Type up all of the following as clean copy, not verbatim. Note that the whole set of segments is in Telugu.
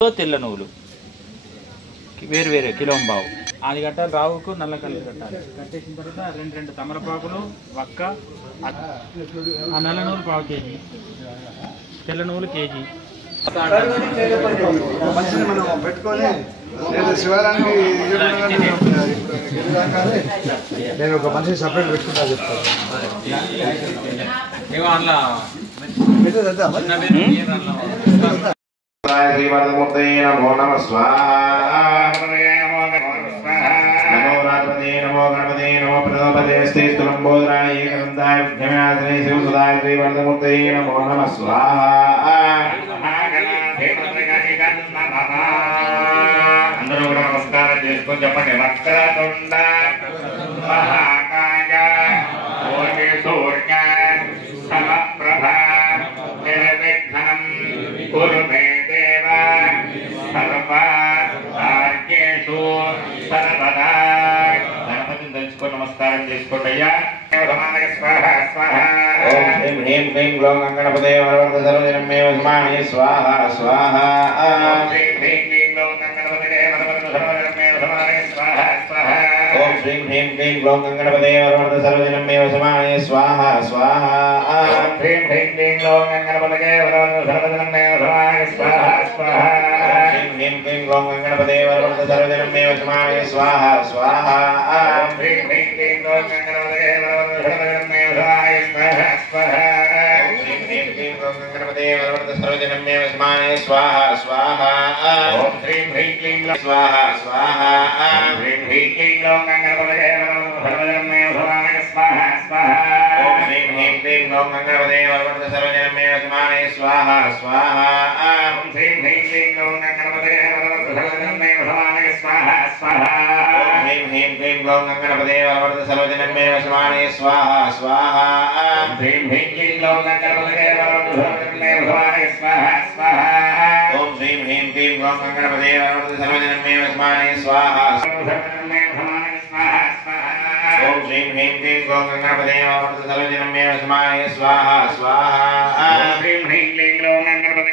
తెల్ల నువ్వులు వేరు వేరే కిలోంబావు అది కట్టాలి. రావుకు నల్ల కళ్ళు కట్టాలి. కట్టేసిన తర్వాత రెండు తమలపాకులు వక్క ఆ నల్ల నువ్వులు పావు కేజీ, తెల్ల నువ్వులు కేజీ. నేను ఒక మనిషి సపరేట్ పెట్టుకుంటా చెప్తాను. శ్రీవర్ధమూర్తయే నమో నమః స్వాహా. నమో రాజపతే నమో గణపతే నమో ప్రజాపతే స్థితులంబోధరాయ ఏకదంతాయ విఘ్నవినాశనే శివసుదాయ శ్రీవర్ధమూర్తయే నమో నమః స్వాహా. అందరూ కూడా నమస్కారం చేసుకొని చెప్పండి. వక్రతుండ మహాకాయ కోటి సూర్య సమప్రభ నిర్విఘ్నం కురు మే దేవ సర్వకార్యేషు సర్వదా. గణపతిని తలుచుకొని నమస్కారం చేసుకోండి అయ్యా. ఓం హ్రీం హ్రీం క్లీం గ్లౌం గణపతే వరవర్ధ సర్వజనమే వస్మాయ స్వాహా స్వాహా. ఓం హ్రీం హ్రీం క్లీం గ్లౌం గణపతే వరవర్ధ సర్వజనమే వస్మాయ స్వాహా స్వాహా. ఓం హ్రీం హ్రీం క్లీం గ్లౌం గణపతే వరవర్ధ సర్వజనమే వస్మాయ స్వాహా స్వాహా. ఓం హ్రీం హ్రీం క్లీం గ్లౌం గణపతే వరవర్ధ సర్వజనమే వస్మాయ స్వాహా స్వాహా. ఓం హ్రీం క్లీం గ్లౌం గణపతే వరవర్ధ సర్వజనమే వస్మాయ స్వాహా స్వాహా. ఓం హ్రీం హ్రీం క్లీం గ్లౌం గణపతే వరవర్ధ సర్వజనమే వస్మాయ స్వాహా స్వాహా. ఓం హ్రీం హ్రీం క్లీం గ్లౌం గణపతే వరవర్ధ సర్వజనమే వస్మాయ స్వాహా స్వాహా. ఓం హ్రీం హ్రీం క్లీం గ్లౌం స్వాహా స్వాహా. ఓం హ్రీం హ్రీం క్లీం గ్లౌం గణపతే వరవర్ధ సర్వజనమే వస్మాయ స్వాహా స్వాహా. ఓం హ్రీం హ్రీం క్లీం గ్లౌం గణపతే వరవర్ధ సర్వజనమే వస్మాయ స్వాహా స్వాహా. ఓం హ్రీం హ్రీం క్లీం గ్లౌం గణపతే వరవర్ధ సర్వజనమే వస్మాయ స్వాహా స్వాహా. ఓం హ్రీం హ్రీం క్లీం గ్లౌం గణపతే వరవర్ధ సర్వజనమే వస్మాయ స్వాహా స్వాహా. ఓం హ్రీం హ్రీం క్లీం గ్లౌం గణపతే వరవర్ధ సర్వజనమే వస్మాయ స్వాహా స్వాహా. ఓం హ్రీం హ్రీం క్లీం గ్లౌం గణపతే వరవర్ధ సర్వజనమే వస్మాయ స్వాహా స్వాహా. ఓం హ్రీం హ్రీం క్లీం గ్లౌం గణపతే వరవర్ధ సర్వజనమే వస్మాయ స్వాహా స్వాహా. ఓం హ్రీం హ్రీం క్లీం గ్లౌం గణపతే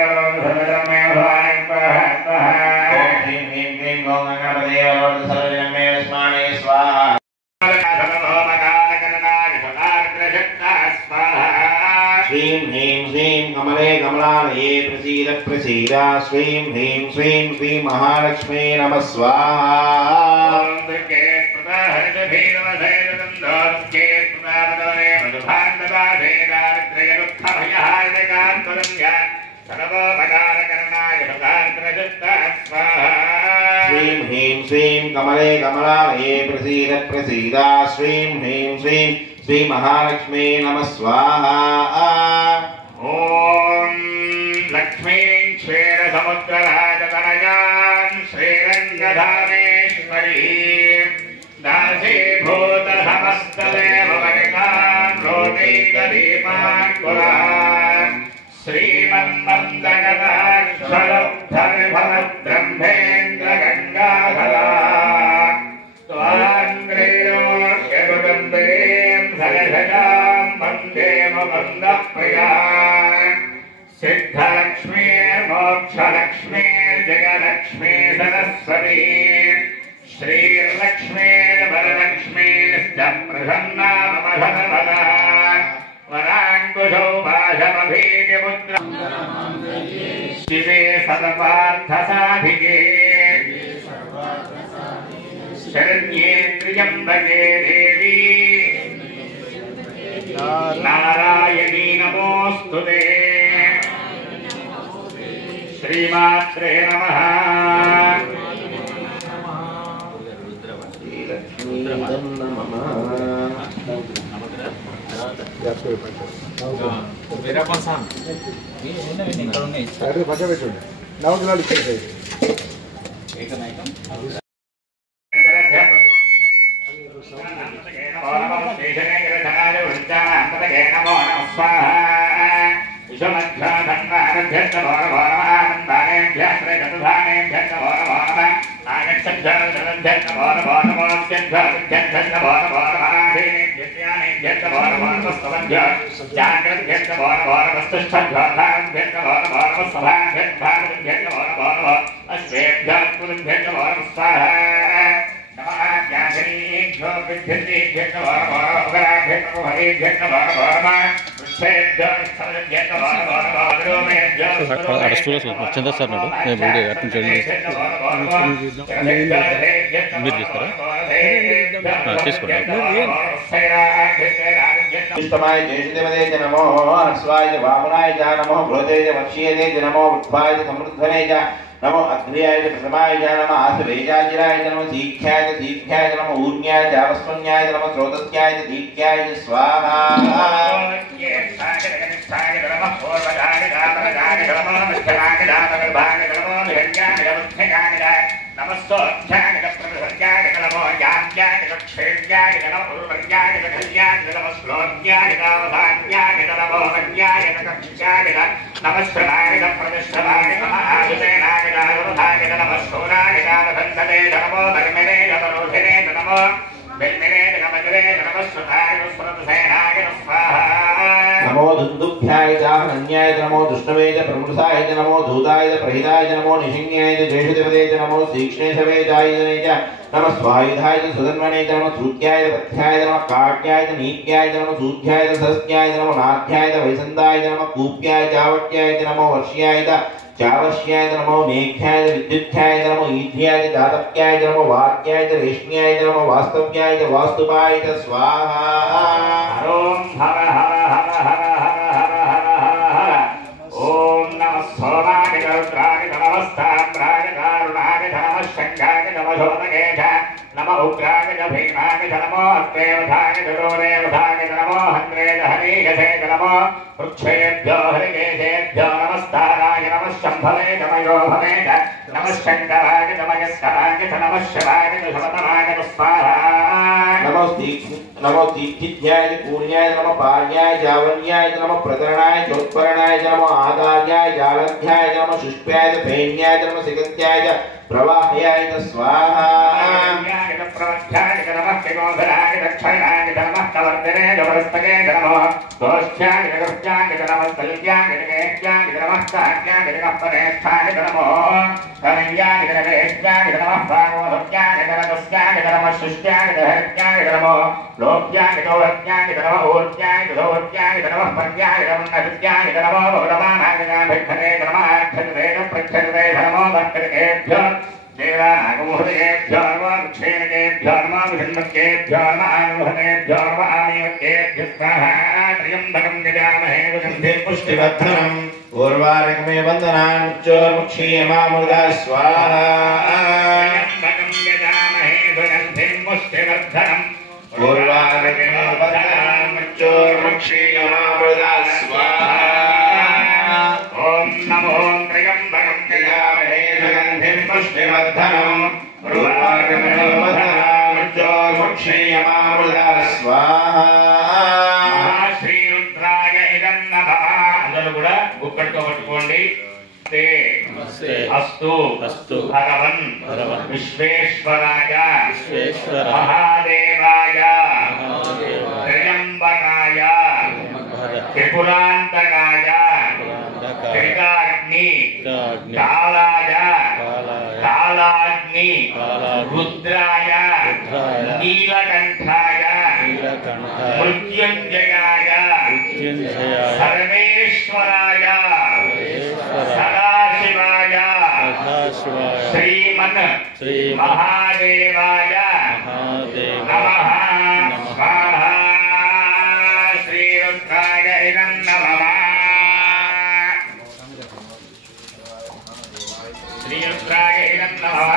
వరవర్ధ సర్వజనమే వస్మాయ స్వాహా స్వాహా. ఓం హ్రీం హ్రీం క్లీం గ్లౌం గణపతే వరవర్ధ సర్వజనమే వస్మాయ స్వాహా. श्रीं ह्रीं श्रीं कमले कमलालये प्रसीद प्रसीद श्रीं ह्रीं श्रीं श्री महालक्ष्मी नमः स्वाहा. श्रीं ह्रीं श्रीं कमले कमलालये प्रसीद प्रसीद श्रीं ह्रीं श्रीं श्री महालक्ष्मी नमः स्वाहा. ओम लक्ष्मी क्षीर समुद्रराजतनयां श्रीरंगधामेश्वरी दासीभूत समस्तदेववनिकां रोगैकदीपाङ्कुरां श्रीमन्मन्दगदाक्षरब्धविभवद्ब्रह्मेन्द्रगङ्गाधरा सजजां वन्दे मुकुन्दप्रियां सिद्धलक्ष्मीर्मोक्षलक्ष्मीर्जयलक्ष्मी सरस्वती श्रीर्लक्ष्मीर्वरलक्ष्मीश्च प्रसन्ना मम सर्वदा. वराङ्कुशौ पाशमभीतिपुत्रं शिवे सर्वार्थसाधिके शरण्ये त्र्यम्बके देवी नारायणी नमोस्तुते. श्रीमात्रे नमः. मेरा कौन सा చంద్ర సార్ నాడు నేను మీరు చేస్తారా చేసుకోండి నమో అశ్వాయ వామనాయ నమో భృతేజ వక్ష్యేదే నమో వృద్ధాయ సమృద్ధనే नमो अग्र्याय प्रथमाय नमः आसवेजाजिराय नमः दीक्षाय नमः ऊर्ण्याय जावस्वन्याय नमः स्रोतस्याय दीक्षाय स्वाहा नमस्तोऽध्याय प्रभृत्याय नमो याज्ञाय क्षेत्याय नमो उर्वऱ्याय कल्याय नमो श्लोक्याय नवधान्याय नमो वन्याय कक्षाय नमस्कृताय प्रदिष्टाय नमः आयुतेनाय नमोधाय नमः शूराय नमः नमो धर्मणे नमोधिने नमो वेल्मिने नमजरे नमः सुधाय स्मृतसेनाय स्वाहा नमो दुन्दुभ्याय चाहनन्याय नमो दुष्टवे च प्रमृषाय नमो धूताय प्रहिताय नमो निशिङ्ग्याय ज्येष्ठदेवते नमो श्रीकृष्णेशवेजाय च नमः स्वायुधाय सुधन्वने नमः श्रुत्याय पथ्याय नमः काट्याय नीत्याय नमः सूध्याय सहस्याय नमो नाथ्याय वैसन्दाय नमः कूप्याय चावट्याय नमो वर्ष्याय चावश्याय नमो मेघ्याय विद्युत्याय नमो ईध्याय दातक्याय नमो वाक्याय रेष्म्याय नमो वास्तव्याय वास्तुपाय स्वाहा ओम हर हर हर हर हर हर हर हर ओम नमः सोमाय रुद्राय नमस्ताम्राय कारुणाय नमः शंखाय नमः शोभगे नमः उग्राय भीमाय नमो देवधाय देवधाय नमो हन्त्रे हरिगसे नमो वृक्षेभ्यो हरिकेशेभ्यो नमस्ताराय नमः शम्भवे नमयो भवे नमः शङ्कराय नमस्काराय नमः शिवाय नमः स्वाहा नमो दीक्षित्याय पूर्ण्याय नमः पार्याय जावन्याय नमः प्रतरणाय चोत्परणाय नमः आदार्याय जालध्याय नमः शुष्प्याय फेन्याय नमः सिगत्याय प्रवाह्याय स्वाहा प्रवध्याय नमः किमोधराय दक्षिणाय नमः कवर्धने नमस्तके नमः दोष्याय नमस्याय नमः कल्याय नमः नमः काज्याय नमः परेष्ठाय नमः कल्याय नमः नमः पार्वत्याय नमस्याय नमः शुष्याय नमः नमः लोक्याय नमः नमः ऊर्जाय नमः नमः पर्याय नमः नृत्याय नमः भगवानाय नमः नमः अक्षते प्रक्षते नमः भक्तेभ्यो देवानागमुहृतेभ्यो नमः क्षेणकेभ्यो नमः विषण्मकेभ्यो नमः आनुहृतेभ्यो नमः आमेवकेभ्यः स्वाहा त्र्यम्बकं यजामहे सुगन्धिं पुष्टिवर्धनम् उर्वारुकमे वन्दनामुच्चोर्मुक्षीयमामृता स्वाहा त्र्यम्बकं यजामहे सुगन्धिं पुष्टिवर्धनम् उर्वारुकमे वन्दनामुच्चोर्मुक्षीयमामृता स्वाहा ओम नमो त्र्यम्बकं यजामहे सुगन्धिं पुष्टिवर्धनम् उर्वारुकमे वन्दनामुच्चोर्मुक्षीयमामृता स्वाहा श्री रुद्राय इदं नमः అందరూ కూడా గుక్కడితో పట్టుకోండి ते अस्तु अस्तु भगवन् विश्वेश्वराय महादेवाय त्र्यम्बकाय त्रिपुरान्तकाय त्रिकाग्नि कालाय कालाग्नि रुद्राय नीलकण्ठाय मृत्युञ्जयाय सर्वेश्वराय सदाशिवाय श्रीमन् महादेवाय नमः स्वाहा श्रीरुद्राय इदं नमः श्रीरुद्राय इदं नमः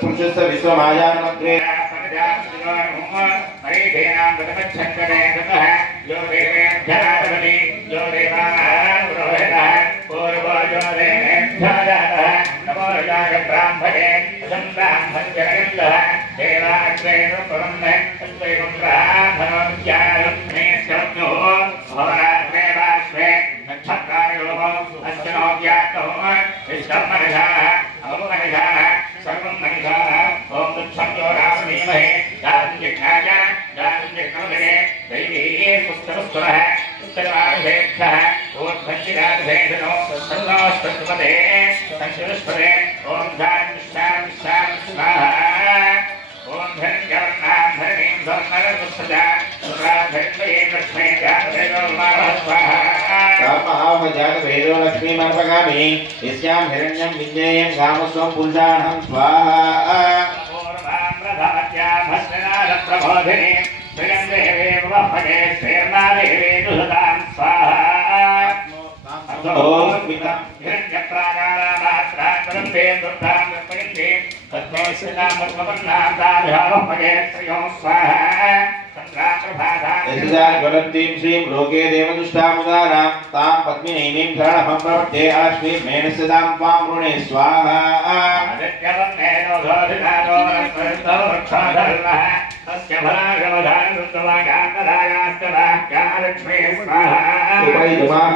पुरुषस्य विश्वमायानमग्रे हरिधेनां गतमच्छन्दने गतः यो देवेभ्यः यो देवानां पूर्वो यो देवेभ्यः नमो याय ब्राह्मणे ब्राह्मणे यस्यां हिरण्यं विज्ञेयं कामस्वं पुरुषाणं स्वाहा ज्वलन्तीं श्रीं लोके देवदुष्टामुदारा तां पद्मिनीं शरणमहं प्रपद्ये आश्वीं मेनस्यतां त्वां वृणे स्वाहा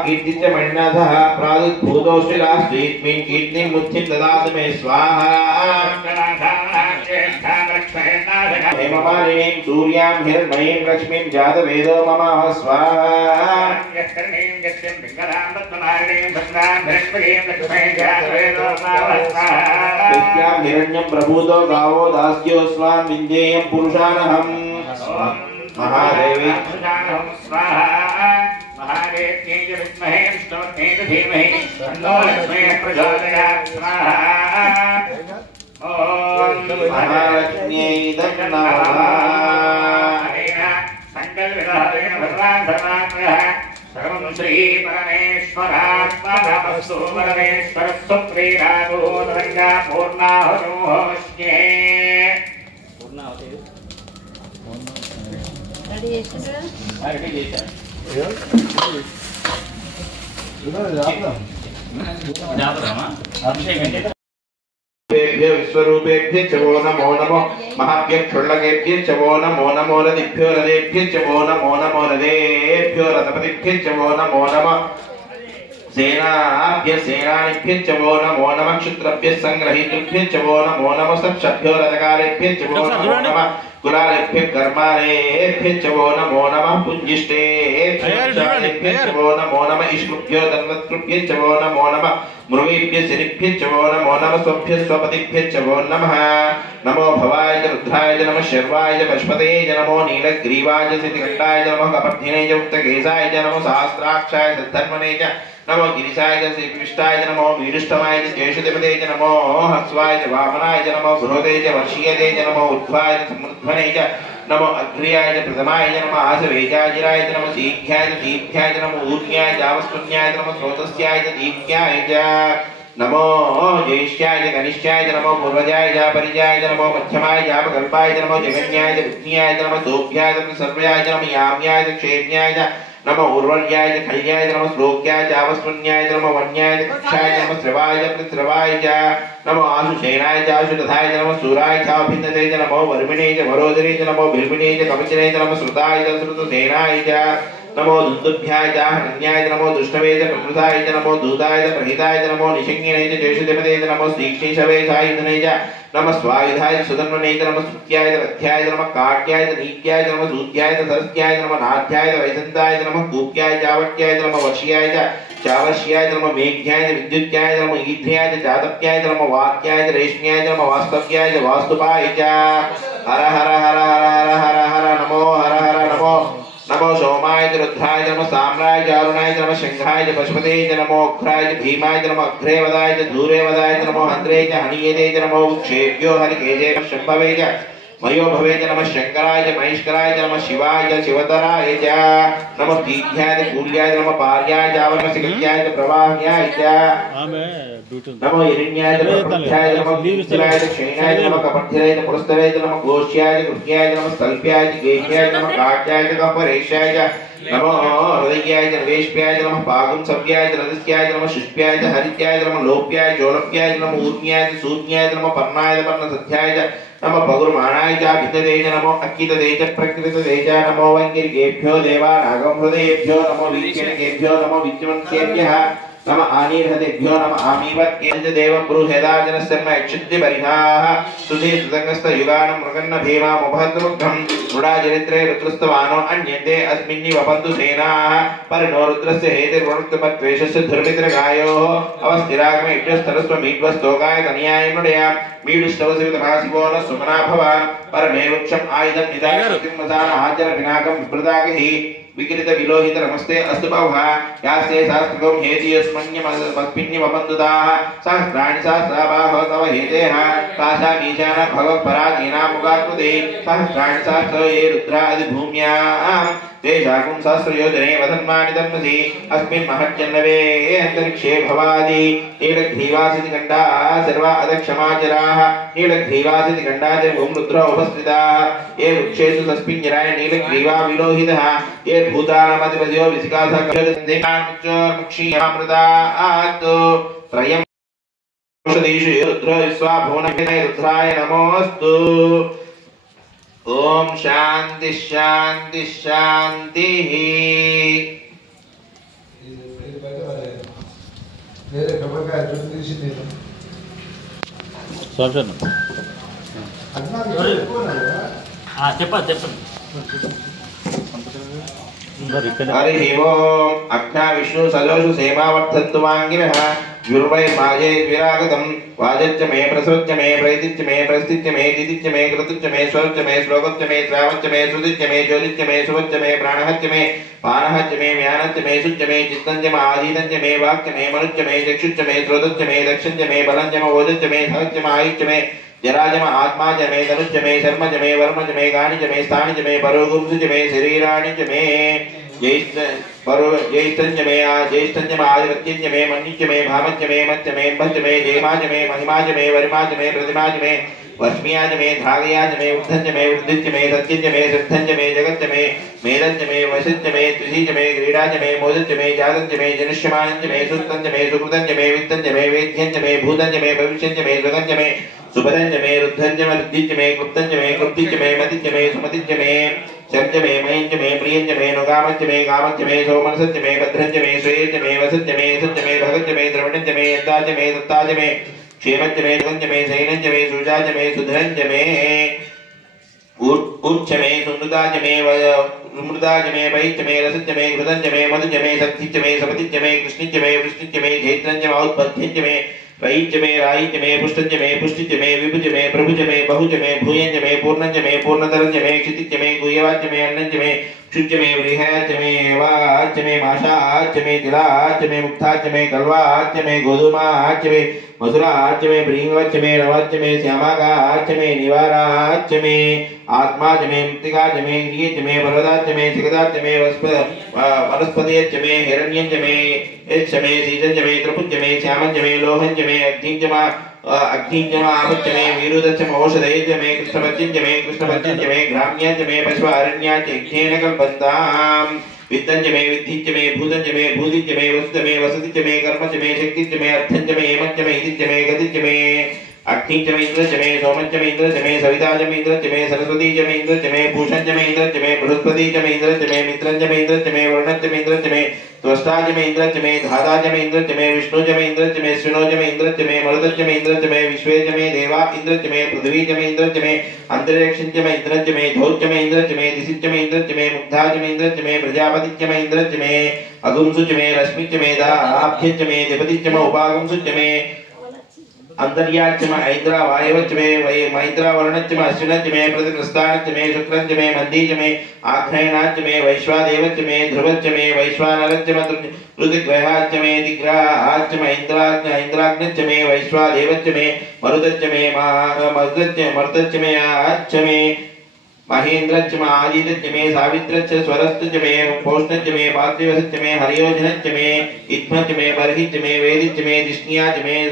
कीर्तिञ्च मण्णधः प्रादुर्भूतोऽस्मिन् कीर्तिं मुक्तिं ददातु मे स्वाहा हेममालिनीं सूर्यां हिरण्मयीं लक्ष्मीं जातवेदो मम स्वाहा यस्यां हिरण्यं प्रभूतो गावो दास्यो स्वान् विन्देयं पुरुषानहं महादेवी स्वाहा महादेव्यै विद्महे विष्णुपत्न्यै धीमहि तन्नो लक्ष्मीः प्रचोदयात् स्वाहा ओम महालक्ष्म्यै नमः संकल्पितः भगवान् सर्वात्मनः सर्वं श्री परमेश्वरात्मनमस्तु परमेश्वरस्तु प्रीरागोदरङ्गा पूर्णाहुतोऽस्ये రెడీ చేసిండ్రా రెడీ చేశారు అభిషేకం विश्वरूपेभ्य च वो नमो नमो महाभ्य क्षुल्लकेभ्य च वो नमो नमो रदिभ्यो रदेभ्य च वो नमो नमो रदेभ्यो रथपतिभ्य च वो नमो नमः सेनाभ्य सेनानिभ्य च वो नमो नमः क्षुद्रभ्य संग्रहीतुभ्य च वो नमो नमः सप्तभ्यो रथकारेभ्य च वो नमो नमः कुलालेभ्य कर्मालेभ्य च वो नमो नमः पुञ्जिष्टेभ्य च वो नमो नमः इष्टुभ्यो धन्वत्रुभ्य च वो नमो नमः मृगेभ्य शनिभ्य च वो नमो नमः स्वभ्य स्वपतिभ्य च वो नमः नमो भवाय च रुद्राय च नमः शर्वाय च पशुपतये च नमो नीलग्रीवाय च सिद्धिकण्ठाय च नमः कपर्धिने च उक्तकेशाय च नमो सहस्राक्षाय सद्धर्मणे च नमो गिरिशाय च श्रीकृष्णाय च नमो वीरुष्टमाय च केशुदेवते च नमो हंसवाय च वामनाय च नमो बृहते च वर्षीयते च नमो उद्ध्वाय च समृद्ध्वने च नमो अग्र्याय च प्रथमाय च नमो आसवेजाजिराय च नमो सीघ्याय च दीप्याय च नमो ऊर्ध्याय च आवस्पुन्याय च नमो स्रोतस्याय च दीप्याय च नमो ज्येष्ठाय च कनिष्ठाय च नमो पूर्वजाय च परिजाय च नमो मध्यमाय च अपकल्पाय च नमो जगन्याय च बुद्ध्याय च नमो सोभ्याय च सर्वयाय च नमो याम्याय च क्षेम्याय च नमो उर्वर्याय च खल्याय च नमो श्लोक्याय च आवस्पुन्याय च नमो वन्याय च कक्षाय च नमो श्रवाय च प्रतिश्रवाय च नमो आशुषेनाय च आशुदधाय च नमो सूराय च अभिन्नते च नमो वर्मिणे च वरोदरे च नमो बिल्मिणे च कवचने च नमो श्रुताय च श्रुतसेनाय च नमो दुन्दुभ्याय च हनन्याय च नमो दुष्टवे च प्रकृताय च नमो दूताय च प्रहिताय च नमो निषङ्गिने च जेषुदेवते च नमो श्रीक्षेशवे च आयुधने च नमः स्वायुधाय च सुधन्वने च नमः स्तुत्याय च रथ्याय च नमः काट्याय च नीत्याय च नमः सूत्याय च सरस्याय च नमः नाथ्याय च वैजन्ताय च नमः कूप्याय च आवट्याय च नमः वर्ष्याय च चावश्याय च नमः मेघ्याय च विद्युत्याय च नमः ईध्याय च चातप्याय च नमः वाक्याय च रेश्म्याय च नमः वास्तव्याय च वास्तुपाय च हर हर हर हर हर हर हर नमो हर हर नमो नमो सोमाय च रुद्राय च नमः साम्राय च अरुणाय च नमः शंखाय च पशुपते च नमो उग्राय च भीमाय च नमः अग्रेवदाय च दूरेवदाय च नमो हन्द्रे च हनियते च नमो क्षेभ्यो हरिकेजे च शम्भवे च मयो भवे च नमः शंकराय च महेश्वराय च नमः शिवाय च शिवतराय च नमो दीघ्याय च कूल्याय च नमः पार्याय च आवनमसिकल्याय च प्रवाह्याय च नमो हिरण्याय च प्रपथ्याय च नमः नीलचलाय च क्षैणाय च नमः कपर्धिराय च पुरस्तराय च नमः गोष्याय च कृत्याय च नमः स्थल्प्याय च गेह्याय च नमः काट्याय च कपरेशाय च नमो हृदयाय च नवेश्याय च नमः पागुं सव्याय च रजस्याय च नमः शुष्प्याय च हरित्याय च नमः लोप्याय जोलप्याय च नमः ऊर्म्याय च सूर्याय च नमः पर्णाय च पर्णसध्याय च नमः पगुर्माणाय च भिन्नते च नमो अक्कितते च प्रकृतते च नमो वैङ्गिरिकेभ्यो देवानागं हृदयेभ्यो नमो वीक्षणकेभ्यो नमो विद्युमन्तेभ्यः नम आनीर्हतेभ्यो नम आमीवत् देवं ब्रूहेदाजनस्तन्म यक्षिद्य परिहाः सुधे सुतंगस्त युगानं मृगन्न भीमामुपहतमुग्धं मृडाचरित्रे रुद्रस्तवानो अन्यन्ते अस्मिन्नि वपन्तु सेनाः परिणो रुद्रस्य हेतिर्वरुक्तमत्वेषस्य धुर्मित्रगायोः अवस्थिरागमे इभ्यस्तरस्वमीड्वस्तोकाय तनयाय मृडया मीडुस्तवसितभासिवो न सुमना भवान् परमे वृक्षम् आयुधं निदायतिमसान आचर विनाकं विप्रदागहि विकृत विलोहित नमस्ते अस्तु भवः यास्ते शास्त्रगं हेतियस्मन्यमस्मिन्यवपन्तुताः सहस्राणि सहस्राबाहो तव हेतेः तासामीशान भगवत्पराधीनामुगाकृते सहस्राणि सहस्रो ये रुद्रादिभूम्यां तेषाकुं सहस्रयोजने वदन्मानि धर्मसि अस्मिन् महज्जन्नवे अन्तरिक्षे भवादि नीलग्रीवासिति गण्डाः सर्वा अदक्षमाचराः नीलग्रीवासिति गण्डादिर्भूं रुद्रो उपस्थिताः ये वृक्षेषु तस्मिन्निराय नीलग्रीवा विलोहितः ये भूतानामधिपतयो विसिकासमुक्षीयामृतात् त्रयं औषधीषु रुद्रो विश्वाभुवनविनय रुद्राय नमोऽस्तु। ओम शांति शांति शांति। हरि ओम अग्ना विष्णु सजोषु सेमावर्धन्तु वाङ्गिनः युर्वै माये विरागतं वाजच्च मे प्रसोच्च मे प्रैतिच्च मे प्रस्तिच्च मे दिदिच्च मे कृतुच्च मे स्वरच्च मे श्लोकच्च मे श्रावच्च मे श्रुतिच्च मे ज्योतिच्च मे सुवच्च मे प्राणहच्च मे पानहच्च मे व्यानच्च मे सुच्च मे चित्तञ्च मे आदीतञ्च मे वाक्च मे मनुच्च मे चक्षुच्च मे श्रोतच्च मे दक्षञ्च मे बलञ्च मे ओजच्च मे सहच्च मे आयुच्च मे जराजम आत्मा च मे तनुच्च मे शर्म च मे वर्म च मे गानि च मे स्थानि च मे परोगुंसु च मे शरीराणि च मे ज्येष्ठञ्च मे ज्येष्ठञ्च मे आदित्यञ्च मे मन्युच्च मे भामच्च मे मच्च मे भच्च मे जयमा च मे महिमा च मे वरिमा च मे प्रतिमा च मे वश्मिया च मे धागया च मे उद्धञ्च मे वृद्धिच्च मे सत्यञ्च मे सिद्धञ्च मे जगच्च मे मेदञ्च मे वशिच्च मे तुषी च मे क्रीडा च मे मोदच्च मे जातञ्च मे जनिष्यमानञ्च मे सुतञ्च मे सुकृतञ्च मे वित्तञ्च मे वेद्यञ्च मे भूतञ्च मे भविष्यञ्च मे सुगञ्च मे सुभदञ्च मे रुद्धञ्च मे रुद्धिच्च मे गुप्तञ्च मे गुप्तिच्च मे मतिच्च मे सुमतिच्च मे शब्द मे मयंच मे प्रियंच मे नुगामच मे कामच मे सोमनसच मे भद्रंच मे श्रेयच मे वसच मे सच मे भगच मे द्रवणच मे यन्ताच मे दत्ताच मे क्षेमच मे गंच मे सैनच मे सुजाच मे सुधरंच मे उच्च मे सुमृताच मे सुमृताच मे वैच मे रसच मे घृतंच मे मधुच मे शक्तिच मे सपतिच मे कृष्णिच मे वृष्णिच मे क्षेत्रंच मे औत्पत्यंच मे रईच मे राईच मे पुष्टंच मे पुष्टिच मे विभुज मे प्रभुज मे बहुज मे भूयंच मे पूर्णंच मे पूर्णतरंच मे क्षितिच मे गुह्यवाच मे अन्नंच मे क्षुच्च मे व्रीहाच मे वाच मे माशाच मे तिलाच मे मुक्ताच मे कल्वाच मे गोधूमाच मे मधुराच मे ब्रींगवच मे रवच मे श्यामागाच मे निवाराच मे आत्माच मे मृत्तिकाच मे नीच मे पर्वताच मे सिकदाच मे वनस्पतियच मे हिरण्यंच मे यच्च मे सीजंच मे त्रिपुंच मे श्यामंच मे लोहंच मे अग्निंच मे अग्निंच मे आपच्च मे विरुदच्च मे औषधयच मे कृष्णपच्चंच मे ग्राम्यंच मे पशुअरण्याच यज्ञेन कल्पन्ताम् वित्तंच मे विद्धिच्च मे भूतंच मे भूतिच्च मे वसुत मे वसतिच्च मे कर्मच मे शक्तिच्च मे अर्थंच मे हेमंच मे हितिच्च मे गतिच्च मे अग्निंच मे इंद्रच मे सोमंच मे इंद्रच मे सविताच मे इंद्रच मे सरस्वतीच मे इंद्रच मे पूषंच मे इंद्रच मे बृहस्पतिच मे इंद्रच मे मित्रंच मे इंद्रच मे वरुणच मे इंद्रच मे त्वष्टाच मे इंद्रच मे धाताच मे इंद्रच मे विष्णुच मे इंद्रच मे श्विनोच मे इंद्रच मे मरुतच मे इंद्रच मे विश्वेच मे देवा इंद्रच मे पृथ्वीच मे इंद्रच मे अंतरिक्षंच मे इंद्रच मे धौच मे इंद्रच मे दिशिच मे इंद्रच मे मुग्धाच मे इंद्रच मे प्रजापतिच मे इंद्रच मे अगुंसुच मे रश्मिच मे दाभ्यच मे दिपतिच मे उपागुंसुच मे अंतर्याच मे ऐन्द्रा वायवच मे मैत्रा वर्णच मे अश्विनच मे प्रतिकृष्टानच मे शुक्रंच मे मंदीच मे आघ्रयणाच मे वैश्वादेवच मे ध्रुवच मे वैश्वानरच मे ऋतिग्रहाच मे दिग्रहाच मे इंद्राग्नच मे वैश्वादेवच मे मरुतच मे मरुतच मे आच मे महेन्द्रच मे आदित्यच मे सावित्रच स्वरस्तच मे पौष्णच मे पात्रिवसच मे हरियोजनच मे इत्मच मे बर्हिच मे वेदिच मे दिष्णियाच मे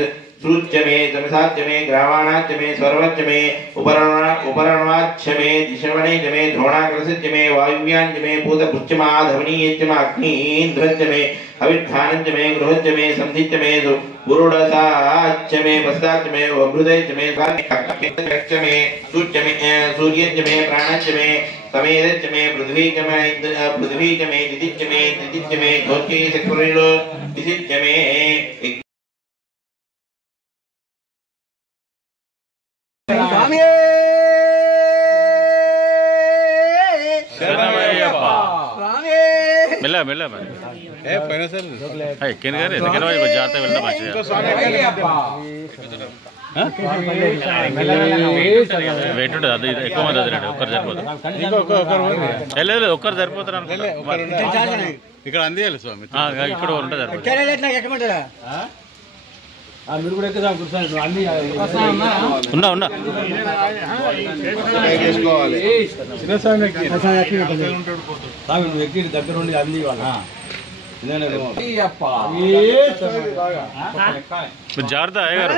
सूच्य मे तमसाच्य मे ग्रावाणाच्य मे सर्वच्य मे उपरणवाच्य मे दिशवने च मे द्रोणाग्रसच्य मे वायुव्याञ्च मे पूतपुच्छमाधवनीयच्य मे अग्नीन्द्रच्य मे अविद्धानञ्च मे गृहच्य मे संधिच्य मे पुरुडसाच्य मे पश्चाच्य मे वभृदयच्य मे स्वाच्य मे सूच्य मे सूर्यञ्च मे प्राणच्य मे समेदच्य मे पृथ्वीच मे दिदिच्य मे धोत्ये चक्रिलो दिदिच्य मे स्वामी మెల్ల మెల్ల మరి కింద గారు ఎందుకైనా కొంచెం జాగ్రత్తగా వెళ్ళడం మంచిది వెయిట్ ఉంటుంది అది ఎక్కువ మంది అది ఒక్కరు సరిపోతుంది లేదు ఒక్కరు సరిపోతారు అనుకుంటా ఇక్కడ అందియాలి స్వామి ఇక్కడ ఉంటుంది సరిపోతుంది మీరు కూడా ఎక్కువ కూర్చొని అన్ని ఉన్నా ఉన్నా నువ్వు ఎక్కి దగ్గర ఉండి అంది జాగ్రత్త అయ్యారు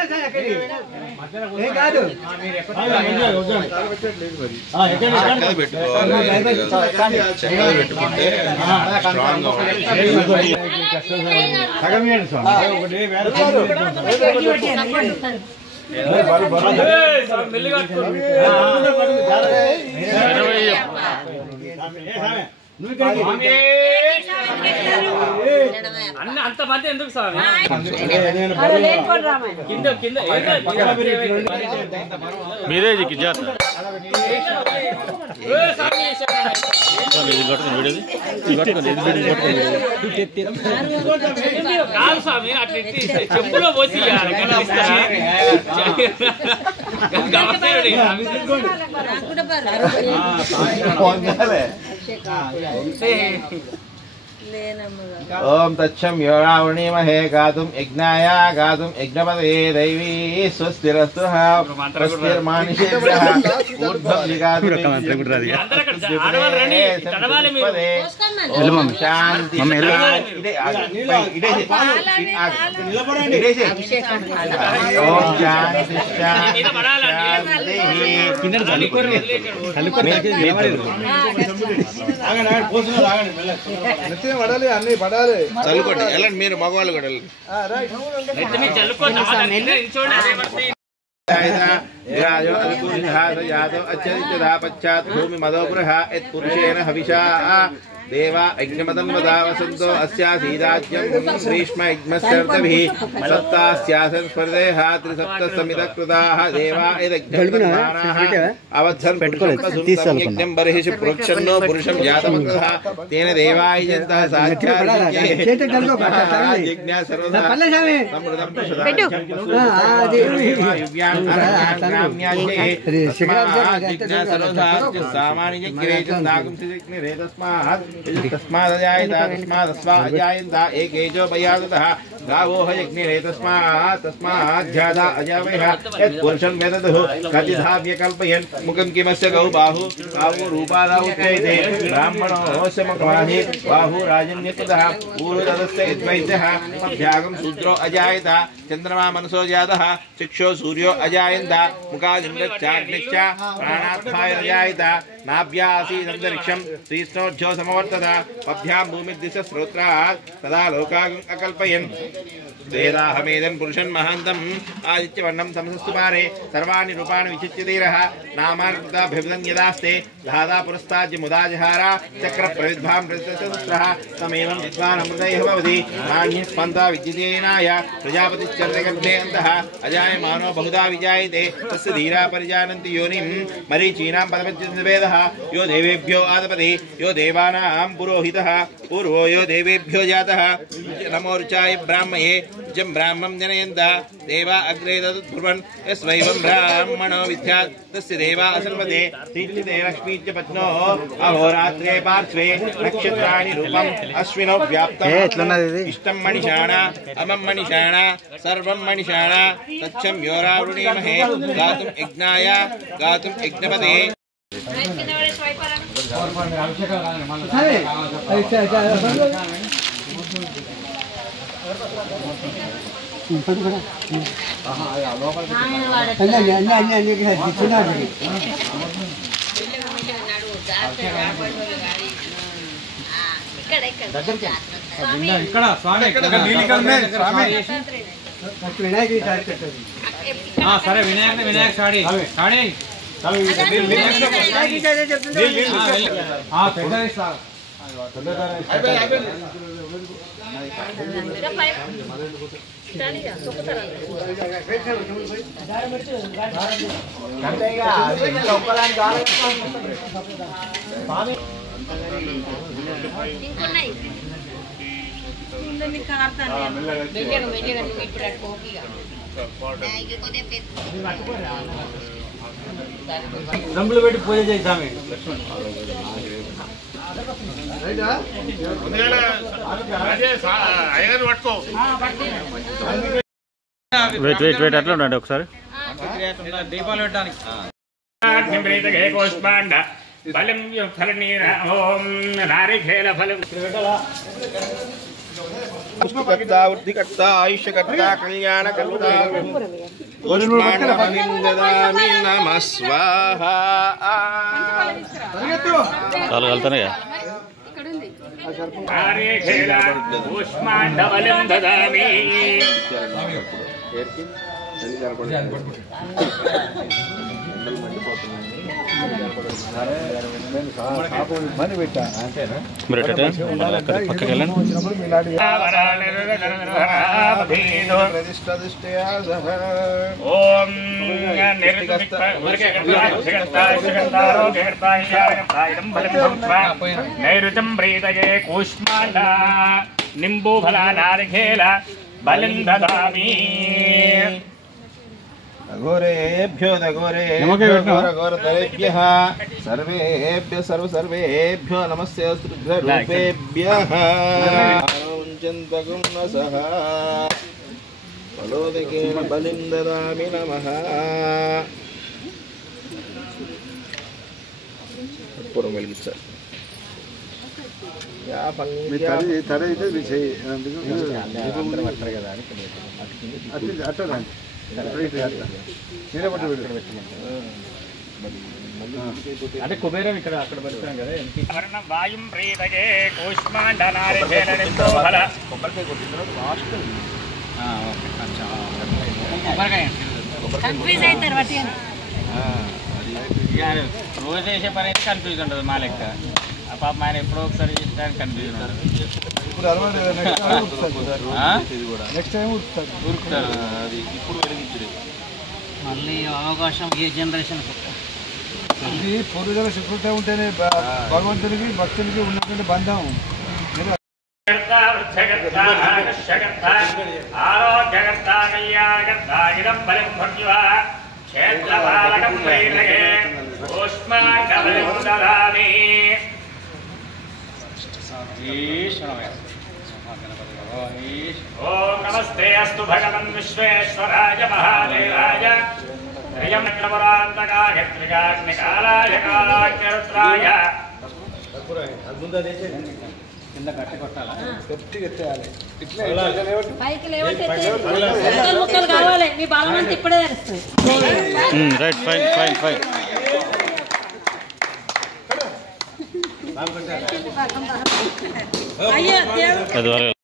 అంత మంది ఎందుకు స్వామి మీరే జాగ్రత్త కాదు స్వామి అట్లా చెప్పులో పోసి ओम तच्छं योरावणीमहे गातुं यज्ञाय गातुं यज्ञपते दैवी स्वस्तिरस्तुः स्वस्तिर्मानिषेभ्यः ऊर्ध्वं शान्ति పడాలి అన్ని పడాలి చల్లుకోండి వెళ్ళండి మీరు మగవాళ్ళు కూడా భూమి మదోగృహ యత్పురుషేణ హవిషా देवा यज्ञमदन्वदा वसन्तो अस्यासीदाज्यं श्रीष्म यज्ञस्यर्तभिः सप्तास्यासन् स्पर्धेः त्रिसप्तसमितकृताः देवा यज्ञमानाः अवत्सन् पुरुषं यज्ञं बर्हिषि प्रोक्षन्नो पुरुषं जातमग्रः तेन देवायजन्तः साध्यार्यज्ञे यज्ञ सर्वदा समृद्धं प्रसादायुव्यां सामान्यज्ञे तस्मात् तस्मादजायन्त एकेजो भयादतः गावो यज्ञे तस्माज्जाता अजावयः यत्पुरुषं यदतुः कतिधा व्यकल्पयन् मुखं किमस्य गौ बाहु रूपादाउच्यते ब्राह्मणोऽस्य मुखमाहि बाहु राजन्यतः पूर्वतदस्य यद्वैद्यः मध्यागं शूद्रो अजायत चन्द्रमा मनसो जातः चक्षो सूर्यो अजायन्त मुखादिन्द्रश्चाग्निश्च प्राणार्थाय अजायत नाभ्यासीदन्तरिक्षं श्रीष्णोज्यो समवर्तत पद्भ्यां भूमिर्दिश श्रोत्रात् तदा लोकागम् अकल्पयन् वेदाहमेदन् पुरुषन् महान्तम् आदित्यवर्णं तमसस्तुपारे सर्वाणि रूपाणि विचित्य धीरः नामानि कृताभ्यभिदन् यदास्ते धाता पुरस्ताज्य मुदाजहार चक्रप्रविद्भां प्रतिसहस्रः तमेवं विद्वान् अमृतैः भवति नान्यः स्पन्दा विद्यतेनाय प्रजापतिश्चन्द्रगर्भे अन्तः अजायमानो बहुधा विजायते तस्य धीरा परिजानन्ति योनिं मरीचीनां पदपत्यवेदः यो देवेभ्यो आदपति यो देवानां पुरोहितः पूर्वो यो देवेभ्यो जातः नमोर्चाय ब्राह्मये जं ब्राह्मं जनयन्त देवा अग्रे तत्कुर्वन् यस्वैवं ब्राह्मणो विद्यात् तस्य देवा असन्वते तीर्थिते लक्ष्मीश्च पत्नो अहोरात्रे पार्श्वे नक्षत्राणि रूपम् अश्विनो व्याप्तम् इष्टं मणिषाण अमं मणिषाण सर्वं मणिषाण तच्छं योरावृणीमहे गातुं यज्ञाय गातुं यज्ञपते ఇక్కడ స్వామి సరే వినాయక సాడి సాడి రంగులు పెట్టి పూజ చేస్తామే వెయిట్ అట్లా ఉండండి ఒకసారి దీపాలు పెట్టడానికి పుష్పకర్త వృద్ధికర్త ఆయుష్యకర్త కళ్యాణకర్త పుష్పాండమవిందదామి నమః స్వాహ. చాలు వెళ్తానే కూష్మాండబలం దదామి. పక్కకి వెళ్ళండి. ఓం నైరుతం ప్రీతయే కూష్మాండ నింబూఫలా నారికేల బలం దదామి. అఘోరేభ్యో ఘోరఘోరతరేభ్యః సర్వేభ్యః సర్వేభ్యో నమస్తే రుద్రరూపేభ్యః ఆనంచంతగుం నసః ఫలోదకేన బలిం దదామి నమః. పూర్వం వెలిగించాలి అంటే కుబేరం ఇక్కడ అక్కడ పెడతాం కదా. వాయుం ప్రీతయే కూష్మాండ నారికేల నింబూఫల. రోజు చేసే పని అయితే కన్ఫ్యూజ్ ఉంటుంది మా లెక్క. ఆ పాప ఆయన ఎప్పుడో ఒకసారి చేసడానికి కన్ఫ్యూజ్ ఉంటుంది. మళ్ళీ అవకాశం ఏ జనరేషన్ ఇది పూర్వజల శుభ్రత ఉంటేనే భగవంతునికి భక్తునికి ఉన్నటువంటి బంధం. ఆరోగ్యకర్త కళ్యాణకర్త ఇదం బలం భక్తివా క్షేత్రపాలకం ప్రీతయే కూష్మాండబలం దదామి. ఓం నమస్తే అస్తు భగవన్ విశ్వేశ్వరాయ మహాదేవాయ త్రయం చక్రవరాంతకాయ త్రికాగ్నికాలాయ కాలాగ్నిరుద్రాయ. పైకి లేవట్టే ముక్కలు కావాలి. మీ బలం అంతా ఇప్పుడే తెలుస్తుంది. Right fine fine fine. అయ్యో అది వరకు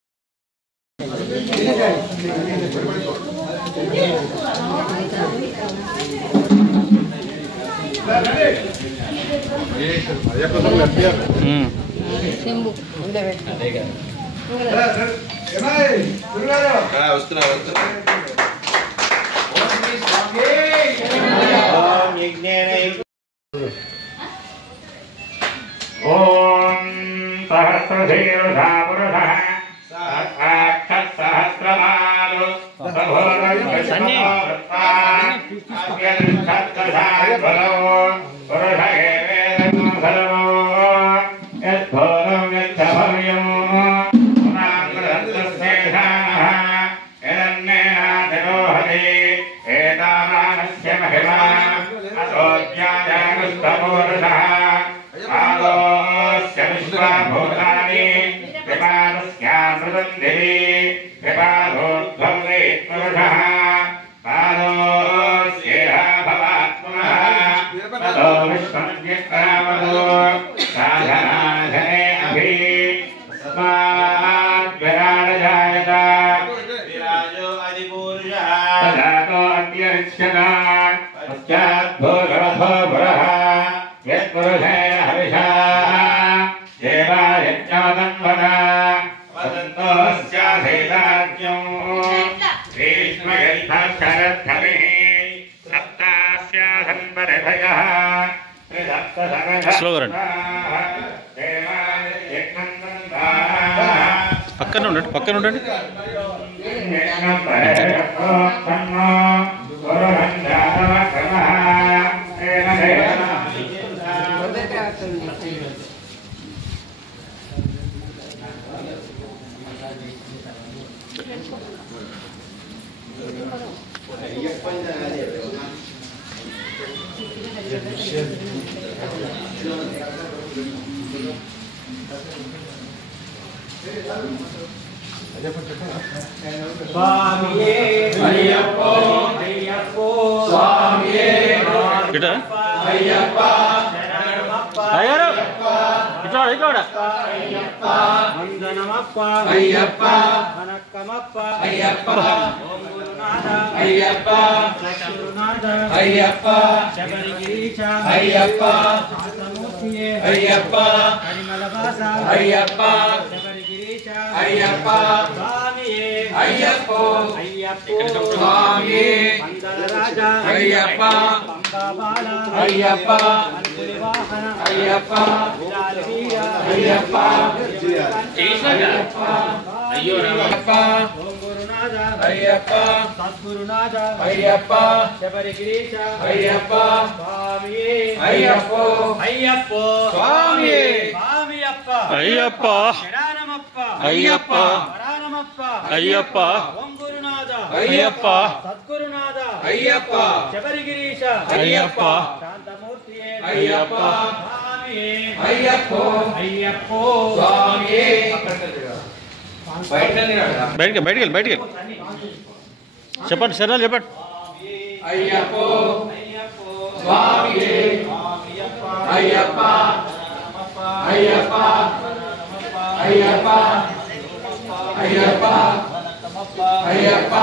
ఓం సహస్రశీర్షా పురుషః సహస్రమాలు భూతాని ततो विश्वमद्यक्रामतो साधनाधने अभि तस्माद्विराजजायत विराजो अधिपूरुषः तदातो अत्यरिच्यता पश्चाद्भूगवथो पुरः यत्पुरुषेण हविषा देवायज्ञवदन्वना वदन्तोऽस्याधेदाज्ञम् ग्रीष्मयद्धरद्धरिः सप्तास्याधन्वरभयः పక్కన ఉండండి పక్కన ఉండండి ఇటా అయ్యారు ఇక్కడ ఇక్కడ వందనమప్ప అయ్యప్ప వనక్కమప్ప అయ్యప్ప ఓం గురునాథ అయ్యప్ప సద్గురునాథ అయ్యప్ప శబరిగిరీశ అయ్యప్ప శాంతమూర్తియే అయ్యప్ప పరిమళవాస అయ్యప్ప శబరిగిరీశ అయ్యప్ప స్వామియే అయ్యప్ప అయ్యప్ప స్వామియే మంగళరాజ అయ్యప్ప పంబాబాల అయ్యప్ప అనుకులి వాహన అయ్యప్ప విలాల వీర అయ్యప్ప అయ్యో రామప్ప ఓం గురునాథ అయ్యప్ప సద్గురునాథ అయ్యప్ప శబరిగిరీశ అయ్యప్ప స్వామియే అయ్యప్ప అయ్యప్ప స్వామియే స్వామియప్ప అయ్యప్ప శరణమప్ప అయ్యప్ప వరానమప్ప అయ్యప్ప ఓం గురునాథ అయ్యప్ప సద్గురునాథ అయ్యప్ప శబరిగిరీశ అయ్యప్ప శాంతమూర్తియే అయ్యప్ప స్వామియే అయ్యప్ప అయ్యప్ప స్వామియే బయటికి బయటికి బయటికి చెప్పండి శరణాలు చెప్పండి అయ్యప్ప స్వామియే అయ్యప్ప అయ్యప్ప అయ్యప్ప అయ్యప్ప అయ్యప్ప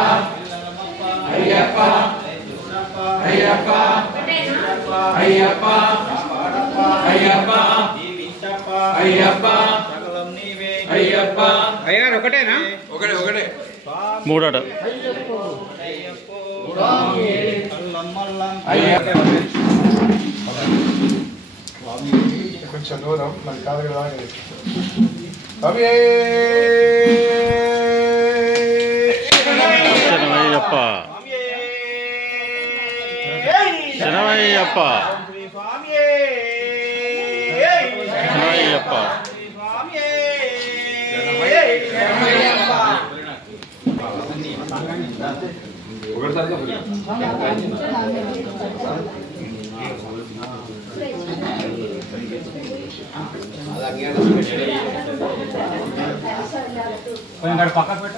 అయ్యప్ప అయ్యప్ప అయ్యప్ప అయ్యప్ప అయ్యప్ప అయ్యప్ప అయ్యారు ఒకటేనా ఒకటే ఒకటే మూడట కొంచెం దూరం మరి కాదు శనమయ్యప్ప శనమయ్యప్ప శనమయ్యప్ప పక్కకు పెట్ట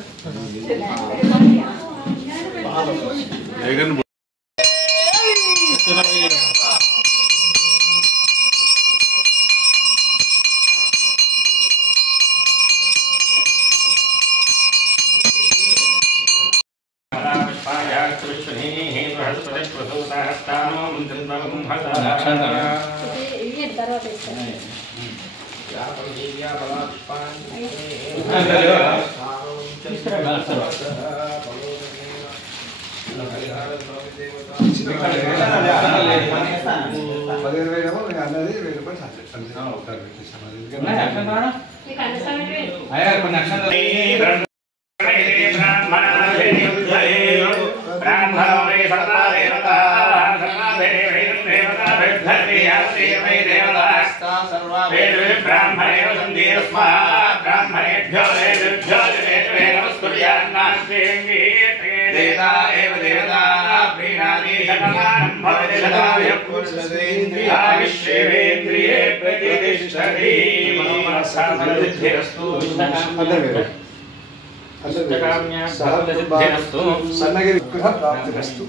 సన్నగిరి ప్రాప్తిరస్తు.